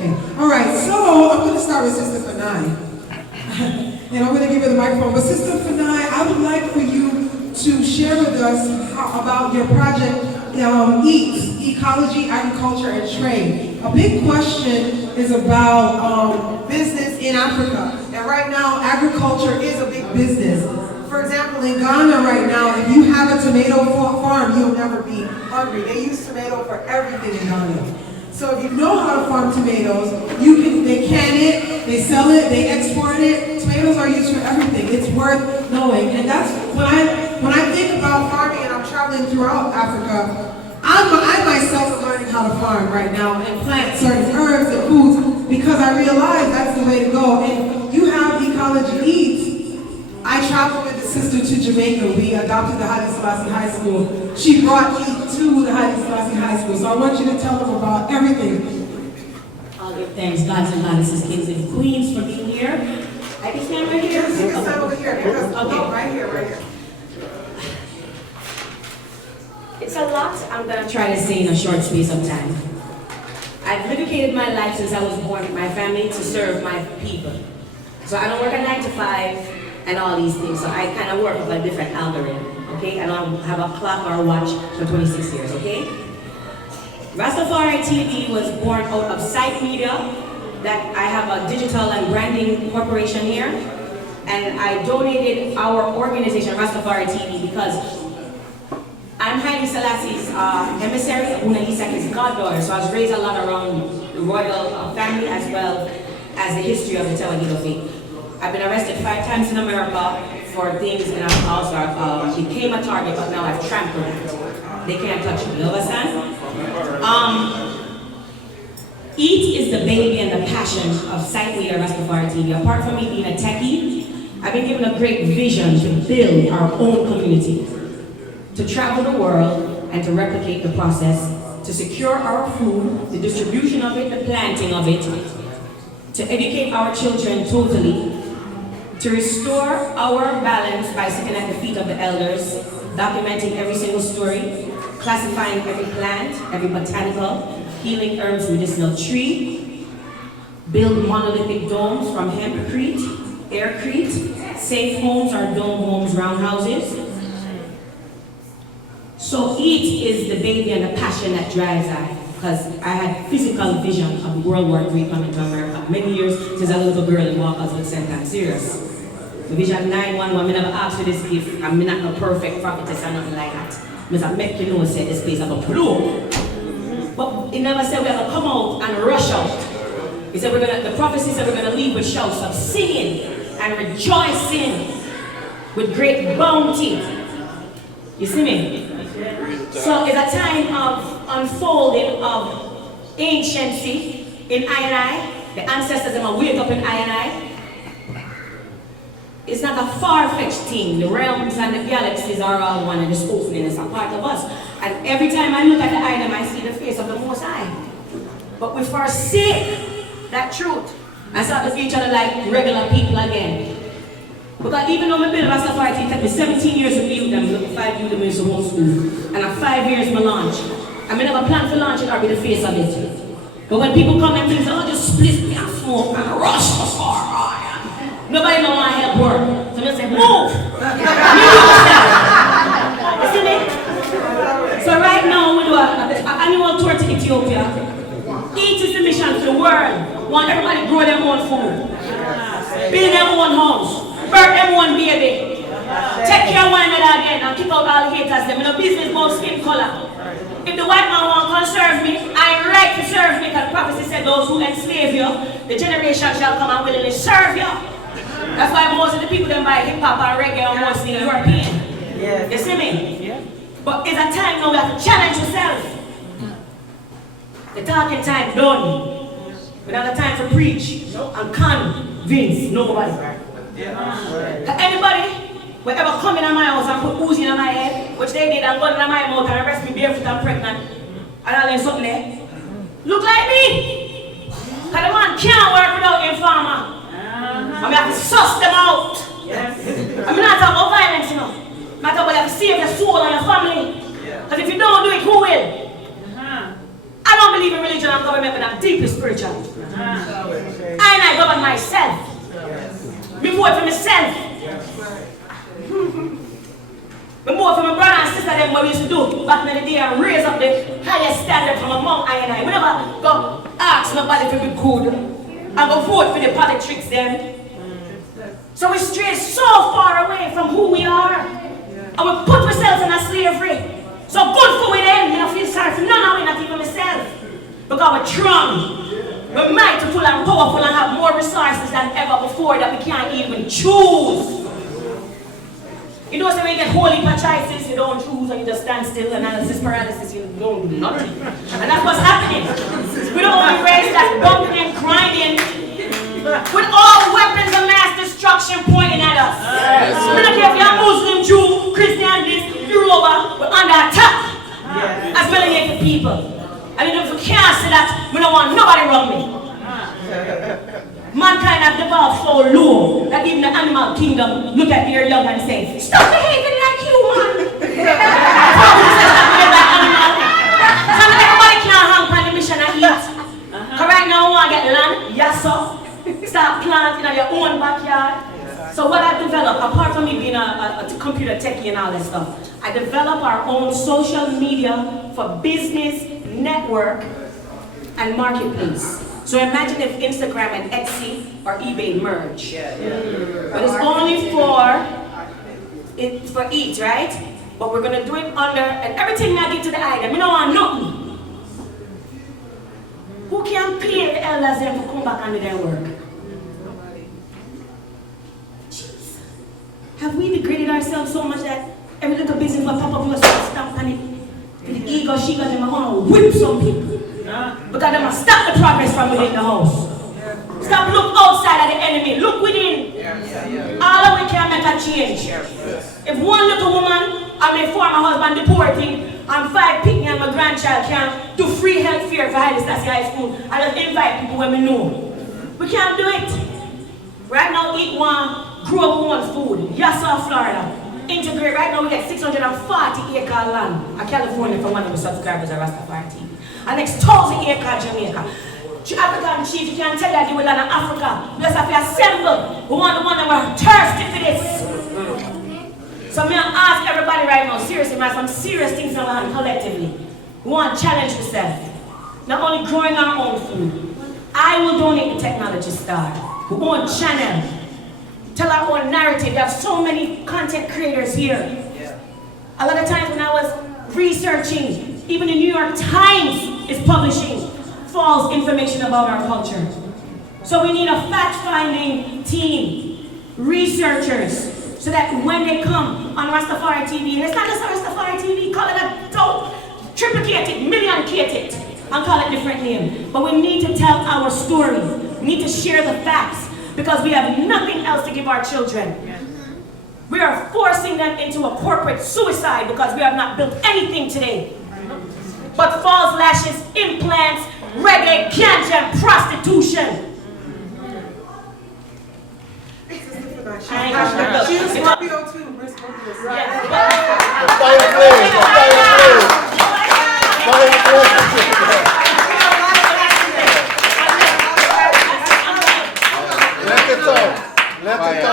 Okay. All right. So I'm going to start with Sister Fanai, and I'm going to give her the microphone. But Sister Fanai, I would like for you to share with us about your project, EAT, Ecology, Agriculture, and Trade. A big question is about business in Africa. And right now, agriculture is a big business. For example, in Ghana right now, if you have a tomato farm, you'll never be hungry. They use tomato for everything in Ghana. So if you know how to farm tomatoes, they can it, they sell it, they export it. Tomatoes are used for everything. It's worth knowing. And that's when I think about farming and I'm traveling throughout Africa, I myself am learning how to farm right now and plant certain herbs and foods because I realize that's the way to go. And you have Ecology Eats. I traveled with the sister to Jamaica. We adopted the Haile Selassie High School. She brought me to the Haile Selassie High School. So I want you to tell them about everything. I'll give thanks, gods and goddesses, kings and queens, for being here. I can stand right here? You can stand over here. Because, okay. No, right here. It's a lot I'm going to try to say in a short space of time. I've dedicated my life since I was born with my family to serve my people. So I don't work a 9 to 5 and all these things. So I kind of work with a different algorithm, okay? I don't have a clock or a watch for 26 years, okay? Rastafari TV was born out of Sight Media, that I have a digital and branding corporation here. And I donated our organization, Rastafari TV, because I'm Haile Selassie's emissary. Una Isak is goddaughter, so I was raised a lot around the royal family as well as the history of the Tawahido faith. I've been arrested 5 times in America for things, and I've also became a target, but now I've trampled it. They can't touch me, you understand? EAT is the baby and the passion of Sight Media Rastafari TV. Apart from me being a techie, I've been given a great vision to build our own community, to travel the world and to replicate the process, to secure our food, the distribution of it, the planting of it, to educate our children totally, to restore our balance by sitting at the feet of the elders, documenting every single story, classifying every plant, every botanical, healing herbs, medicinal tree, build monolithic domes from hempcrete, aircrete, safe homes or dome homes, roundhouses. So EAT is the baby and the passion that drives I, because I had physical vision of World War III coming to America. Many years since a little girl in Walkers with St. Anne, serious. The vision 911, I never asked for this gift. I'm not a perfect prophetess or nothing like that. I make you know say this place about blow. But it never said we're gonna come out and rush out. He said the prophecy said we're gonna leave with shouts of singing and rejoicing with great bounty. You see me? So it's a time of unfolding of anciency in I. The ancestors are wake up in I. It's not a far-fetched thing. The realms and the galaxies are all one and it's opening. It's a part of us. And every time I look at the item, I see the face of the Most High. But we forsake that truth and start to see each other like regular people again. Because even though I built Rastafari, it took me 17 years to build them, 5 years to build some homeschool, and 5 years to launch. I may never plan to launch it or be the face of it. But when people come and say, oh, just split me and smoke and rush for far. Nobody don't want to help work. So they say, move! You see me? So right now we do an annual tour to Ethiopia. EAT is the mission to the world. Want everybody grow their own food. Build their own house. Birth them one baby. Take care of one another again and keep out all haters. Them in a business about skin color. If the white man won't come serve me, I right to serve me because prophecy said those who enslave you, the generation shall come and willingly serve you. That's why most of the people that buy hip hop and reggae are mostly European. You see me? Yeah. But it's a time now we have to challenge ourselves. The talking time done. We don't have time to preach and convince nobody. Anybody will ever come in my house and put Uzi in my head, which they did, and gun in my mouth and arrest me barefoot and pregnant, and I'll learn something there. Look like me! Because the man can't work without him farmer. I have to suss them out. I'm not talking about violence, you know. I'm talking about you have to save your soul and your family. Because if you don't do it, who will? I don't don't believe in religion and government, but I'm deeply spiritual. I govern myself. Me vote for myself. Me vote for my brother and sister them what we used to do back in the day and raise up the highest standard from among I and I. We never go ask nobody to be good and go vote for the politics them. So we stray so far away from who we are. And we put ourselves in a slavery. So good for we them, you don't feel sorry for none of we, not even myself. Because we're strong. We're mightyful and powerful and have more resources than ever before that we can't even choose. You know, so when you get whole heap of choices, you don't choose and you just stand still, analysis paralysis, you don't do nothing. And that's what's happening. We don't only raise that bumping and grinding with all weapons of mass destruction pointing at us. We don't care if you're Muslim, Jew, Christian, this, Yoruba, we're under attack as melanated people. And if we can't say that, we don't want nobody around me. Mankind has developed so low that even the animal kingdom look at their young and say, stop behaving like human. Stop behaving like animal. So everybody can't hang on the mission and eat. Because right now we want to get land, yes sir. Start planting in your own backyard. So what I developed, apart from me being a computer techie and all that stuff, I developed our own social media for business, network, and marketplace. So imagine if Instagram and Etsy or eBay merge. But it's only for eat, right? But we're gonna do it under, and everything I give to the item, we don't want nothing. Who can pay the elders them to come back and do their work? Jeez. Have we degraded ourselves so much that every little business will pop up with a stamp on it? The ego, she got them gonna whip some people. Because they must stop the progress from within the house. Stop look outside at the enemy, look within. All of we can make a change. If one little woman and my former husband deporting and 5 picking and my grandchild can do free health care for Haile Selassie High School, I just invite people when we know. We can't do it. Right now, eat one, grow up one food. Yassa, Florida. Integrate. Right now, we get 640 acre land in California for one of the subscribers of Rastafari TV. And next 1,000 acre Jamaica. African chief, you can tell that you will land in Africa. We just have to assemble. We want the one that we're thirsty for this. So I'm going to ask everybody right now, seriously, man, some serious things going on collectively. We want to challenge ourselves. Not only growing our own food. I will donate the technology star. We want channel. Tell our own narrative. We have so many content creators here. A lot of times when I was researching, even the New York Times is publishing false information about our culture. So we need a fact-finding team, researchers, so that when they come on Rastafari TV, and it's not just Rastafari TV, call it a dope, triplicate it, millioncate it, and call it different name. But we need to tell our story. We need to share the facts, because we have nothing else to give our children. We are forcing them into a corporate suicide because we have not built anything today. But false lashes, implants, reggae, ganja, and prostitution. She was Scorpio too. We're Scorpio. Let it go.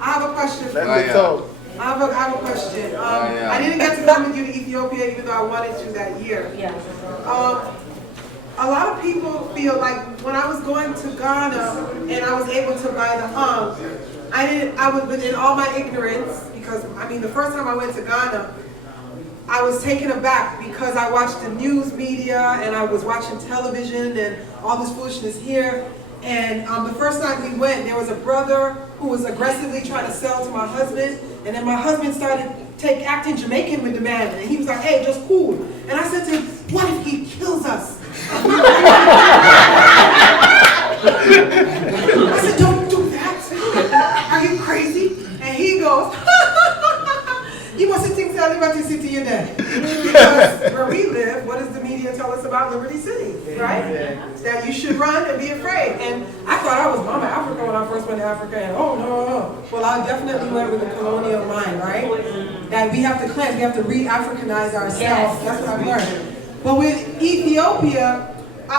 I have a question for you. Let it go. I have a question. I didn't get to come with you to Ethiopia even though I wanted to that year. A lot of people feel like when I was going to Ghana and I was able to buy the I was within all my ignorance, because I mean the first time I went to Ghana, I was taken aback because I watched the news media and I was watching television and all this foolishness here. And the first time we went, there was a brother who was aggressively trying to sell to my husband, and then my husband started acting Jamaican with the man, and he was like, hey, just cool. And I said to him, what if he kills us? I said, don't do that. Are you crazy? And he goes, you must have think that Liberty City in there. Because where we live, what does the media tell us about Liberty City, right? That you should run and be afraid. And I thought I was Mama Africa when I first went to Africa, and oh no. Well, I definitely went with the colonial mind, right? That we have to cleanse, we have to re-Africanize ourselves. That's what I've learned. But Ethiopia,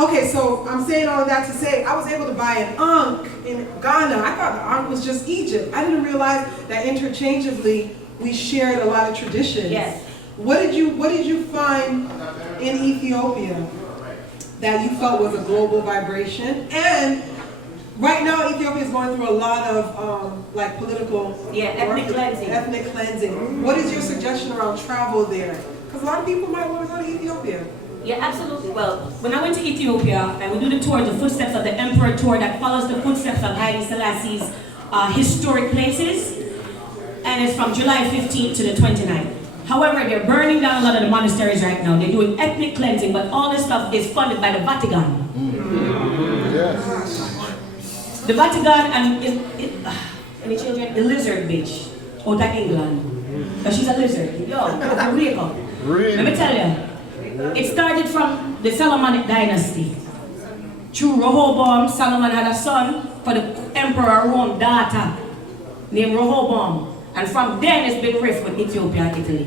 okay, so I'm saying all of that to say I was able to buy an ankh in Ghana. I thought the ankh was just Egypt. I didn't realize that interchangeably we shared a lot of traditions. Yes. What did you find in Ethiopia that you felt was a global vibration? And right now Ethiopia is going through a lot of like political ethnic cleansing. Ethnic cleansing. What is your suggestion around travel there? Because a lot of people might want to go to Ethiopia. Yeah, absolutely. Well, when I went to Ethiopia, and we do the tour, the footsteps of the emperor tour that follows the footsteps of Haile Selassie's historic places, and it's from July 15th to the 29th. However, they're burning down a lot of the monasteries right now. They're doing ethnic cleansing, but all this stuff is funded by the Vatican. Yes. The Vatican and any children, a lizard bitch out of England. But she's a lizard. Yo, for real. Let me tell you. It started from the Solomonic dynasty. Through Rehoboam, Solomon had a son for the emperor Rome daughter named Rehoboam. And from then it's been rift with Ethiopia and Italy.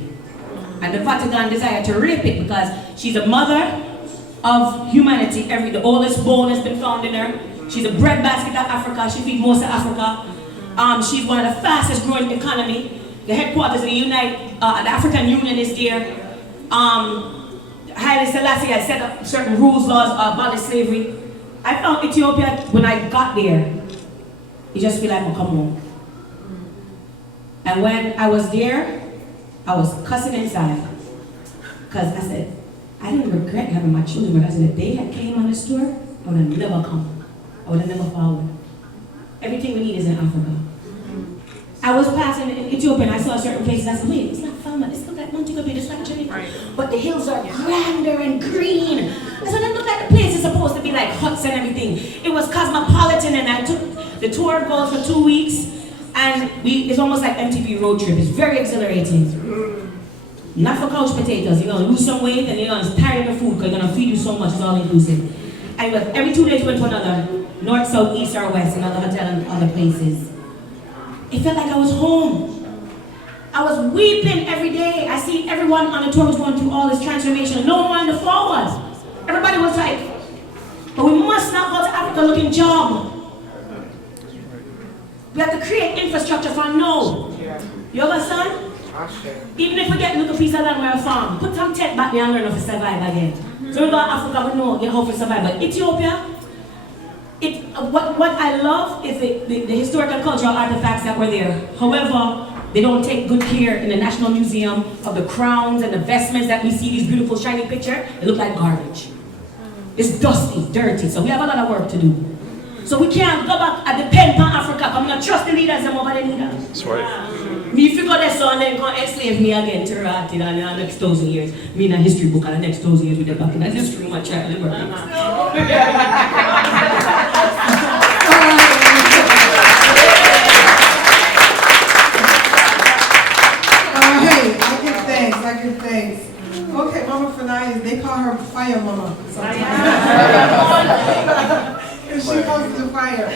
And the Vatican decided to rape it because she's a mother of humanity. The oldest bone has been found in her. She's a breadbasket of Africa. She feeds most of Africa. She's one of the fastest growing economy. The headquarters of the African Union is there. Haile Selassie had set up certain rules, laws, abolish slavery. I found Ethiopia, when I got there, you just feel like I'm come home. And when I was there, I was cussing inside. Because I said, I didn't regret having my children, because if they had came on this tour, I would have never come. I would have never followed. Everything we need is in Africa. I was passing in Ethiopia and I saw certain places. I said, wait, it's not Falmouth. This looks like Montego Bay. It's like Jamaica. Right. But the hills are grander and green. I said, that look like the place is supposed to be like huts and everything. It was cosmopolitan, and I took the tour goes for 2 weeks, and it's almost like MTV road trip. It's very exhilarating. Not for couch potatoes. You're gonna lose some weight and you're gonna tired of the food because they're gonna feed you so much. It's all inclusive. And every 2 days we went to another, north, south, east, or west, another hotel and other places. It felt like I was home. I was weeping every day. I see everyone on the tour was going through all this transformation. No one wanted to forward. Everybody was like, but we must not go to Africa looking job. We have to create infrastructure for now. You understand? Even if we get a little piece of land where we farm, put some tent back there and learn how to survive again. So we go to Africa, we know how to survive. But Ethiopia, what I love is the historical cultural artifacts that were there. However, they don't take good care in the National Museum of the crowns and the vestments that we see, these beautiful shiny pictures. They look like garbage. It's dusty, dirty, so we have a lot of work to do. So we can't go back and depend on Africa. I'm not trust the leaders them over the leaders. That's right. Me figure that son then gonna enslave me again to rot in the next 1,000 years. Me in a history book and the next 1,000 years with the back in the history of my child. I give thanks. Okay, Mama Fanai, they call her Fire Mama sometimes. She comes to the fire.